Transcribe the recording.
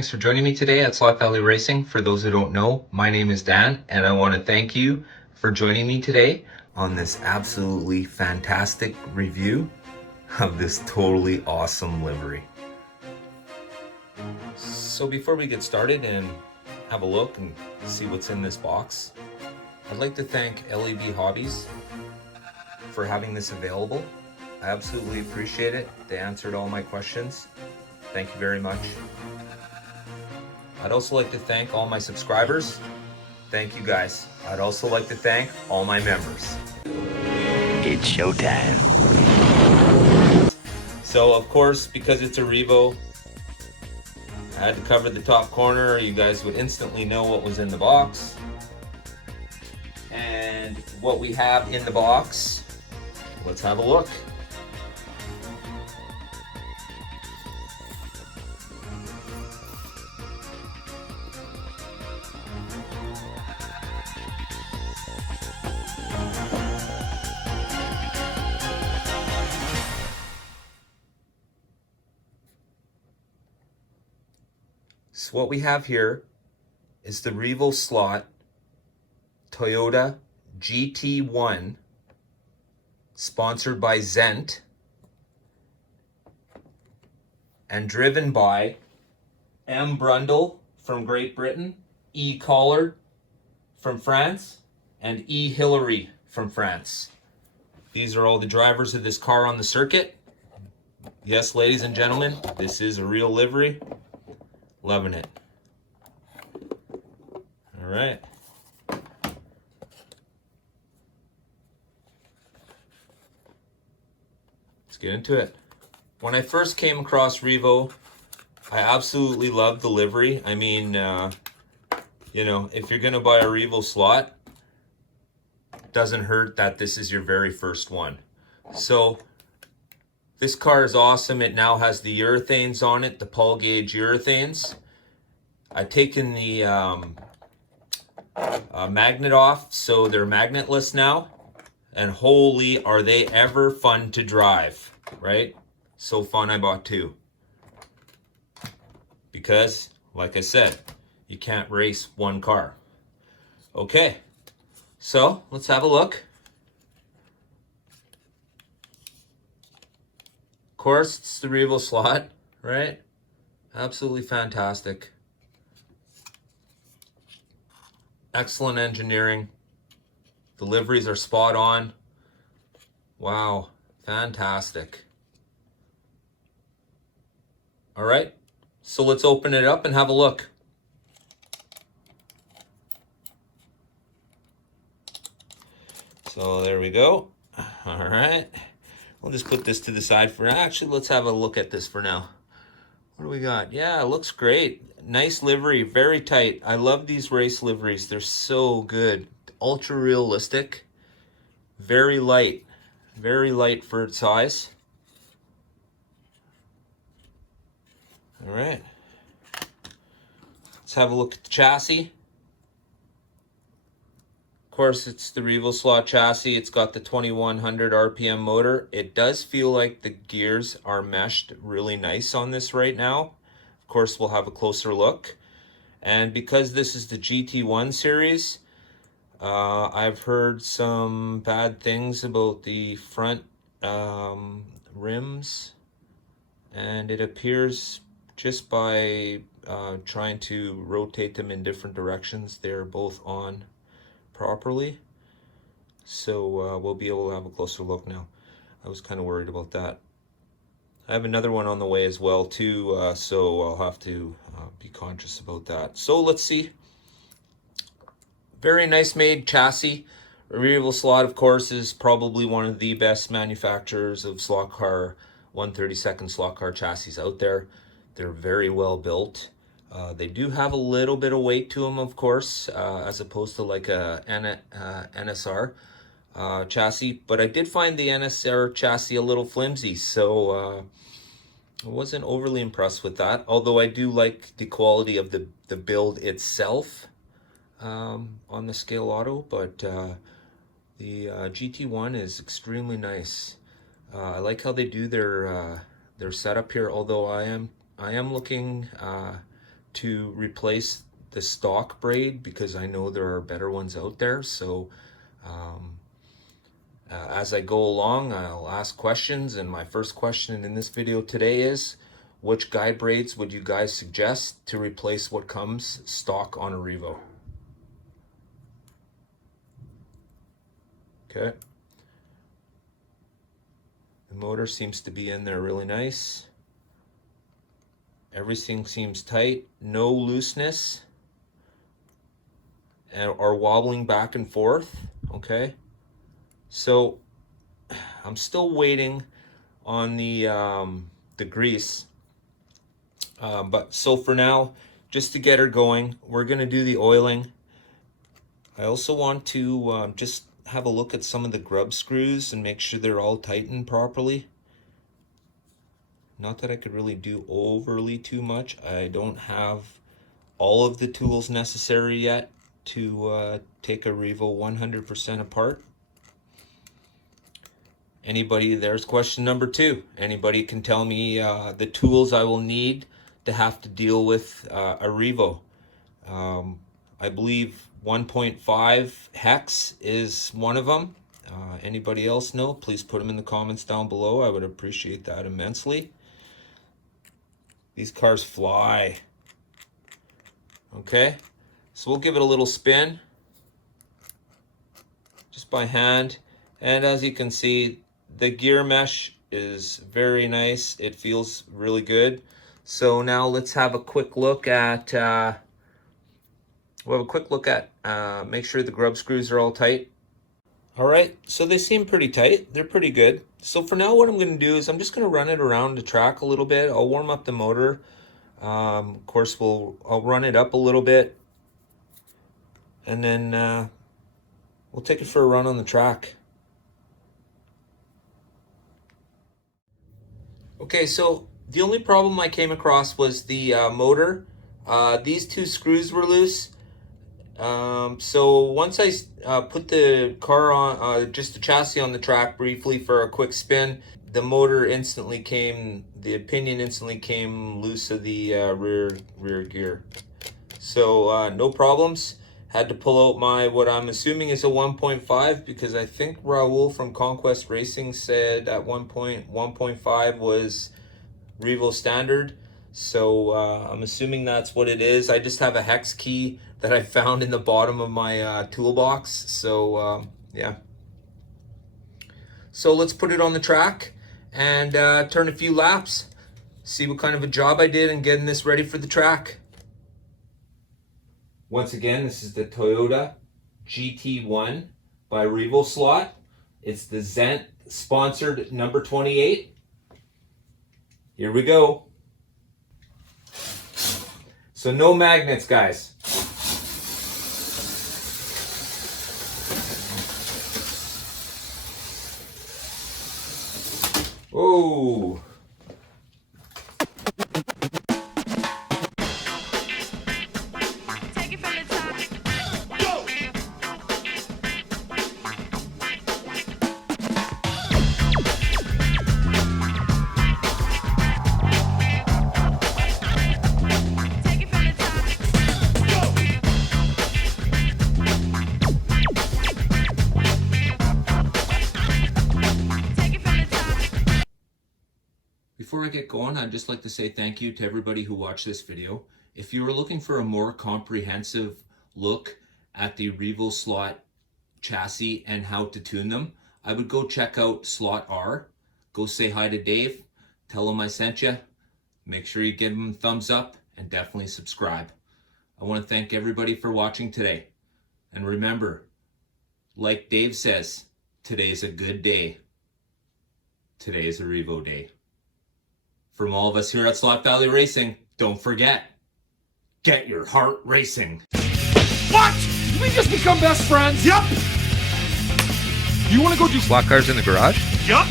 Thanks for joining me today at Sloth Valley Racing. For those who don't know, my name is Dan, and I want to thank you for joining me today on this absolutely fantastic review of this totally awesome livery. So before we get started and have a look and see what's in this box, I'd like to thank LAB Hobbies for having this available. I absolutely appreciate it. They answered all my questions. Thank you very much. I'd also like to thank all my subscribers. Thank you guys. I'd also like to thank all my members. It's showtime. So of course, because it's a Revo, I had to cover the top corner. You guys would instantly know what was in the box. And what we have in the box, let's have a look. So what we have here is the Revoslot Toyota GT1, sponsored by Zent and driven by M. Brundle from Great Britain, E. Collard from France, and E. Hillary from France. These are all the drivers of this car on the circuit. Yes, ladies and gentlemen, this is a real livery. Loving it. All right. Let's get into it. When I first came across Revo, I absolutely loved the livery. I mean, you know, if you're going to buy a Revoslot, it doesn't hurt that this is your very first one. So this car is awesome. It now has the urethanes on it, the Paul gauge urethanes. I've taken the magnet off, so they're magnetless now. And holy, are they ever fun to drive, right? So fun, I bought two. Because, like I said, you can't race one car. Okay, so let's have a look. Of course, it's the Revoslot, right? Absolutely fantastic. Excellent engineering. The liveries are spot on. Wow, fantastic. All right, so let's open it up and have a look. So there we go. All right. We'll just put this to the side for now. Actually, let's have a look at this for now. What do we got? Yeah, it looks great. Nice livery, very tight. I love these race liveries. They're so good. Ultra realistic. Very light for its size. All right. Let's have a look at the chassis. Of course, it's the Revoslot chassis. It's got the 2100 RPM motor. It does feel like the gears are meshed really nice on this right now. Of course, we'll have a closer look. And because this is the GT1 series, I've heard some bad things about the front rims. And it appears just by trying to rotate them in different directions, they're both on properly. So we'll be able to have a closer look now. I was kind of worried about that. I have another one on the way as well too, so I'll have to be conscious about that. So let's see. Very nice made chassis. Revoslot, of course, is probably one of the best manufacturers of slot car 1/32 slot car chassis out there. They're very well built. They do have a little bit of weight to them, of course, as opposed to like a NSR chassis. But I did find the NSR chassis a little flimsy, so I wasn't overly impressed with that. Although I do like the quality of the build itself on the Scale Auto. But the GT1 is extremely nice. I like how they do their setup here. Although I am looking to replace the stock braid because I know there are better ones out there. So as I go along, I'll ask questions, and my first question in this video today is, which guide braids would you guys suggest to replace what comes stock on a Revo? Okay. The motor seems to be in there really nice. Everything seems tight, no looseness or wobbling back and forth. Okay. So I'm still waiting on the grease. But so for now, just to get her going, we're going to do the oiling. I also want to just have a look at some of the grub screws and make sure they're all tightened properly. Not that I could really do overly too much. I don't have all of the tools necessary yet to take a Revo 100% apart. Anybody, there's question number 2. Anybody can tell me the tools I will need to have to deal with a Revo. I believe 1.5 hex is one of them. Anybody else know? Please put them in the comments down below. I would appreciate that immensely. These cars fly. Okay, so we'll give it a little spin just by hand, and as you can see, the gear mesh is very nice. It feels really good. So now let's have a quick look at make sure the grub screws are all tight. All right, so they seem pretty tight. They're pretty good. So for now, what I'm going to do is I'm just going to run it around the track a little bit. I'll warm up the motor. Of course, I'll run it up a little bit, and then we'll take it for a run on the track. Okay, so the only problem I came across was the motor. These 2 screws were loose. So once I put the car on, just the chassis on the track briefly for a quick spin, the motor instantly came, the pinion instantly came loose of the rear gear. So no problems. Had to pull out my, what I'm assuming is a 1.5, because I think Raul from Conquest Racing said at one point 1.5 was Revo standard. So I'm assuming that's what it is. I just have a hex key that I found in the bottom of my toolbox. So yeah. So let's put it on the track and turn a few laps. See what kind of a job I did in getting this ready for the track. Once again, this is the Toyota GT1 by Revoslot. It's the Zent sponsored number 28. Here we go. So no magnets, guys. Oh. Take it from the top. Go! Take it from the top. Go! Take it from the top. Before I get going, I'd just like to say thank you to everybody who watched this video. If you were looking for a more comprehensive look at the Revoslot chassis and how to tune them, I would go check out Slot R. Go say hi to Dave. Tell him I sent you. Make sure you give him a thumbs up and definitely subscribe. I want to thank everybody for watching today. And remember, like Dave says, today's a good day. Today is a Revo day. From all of us here at Slot Valley Racing, don't forget, get your heart racing. What? Did we just become best friends? Yup. You want to go do Slot cars in the garage? Yup.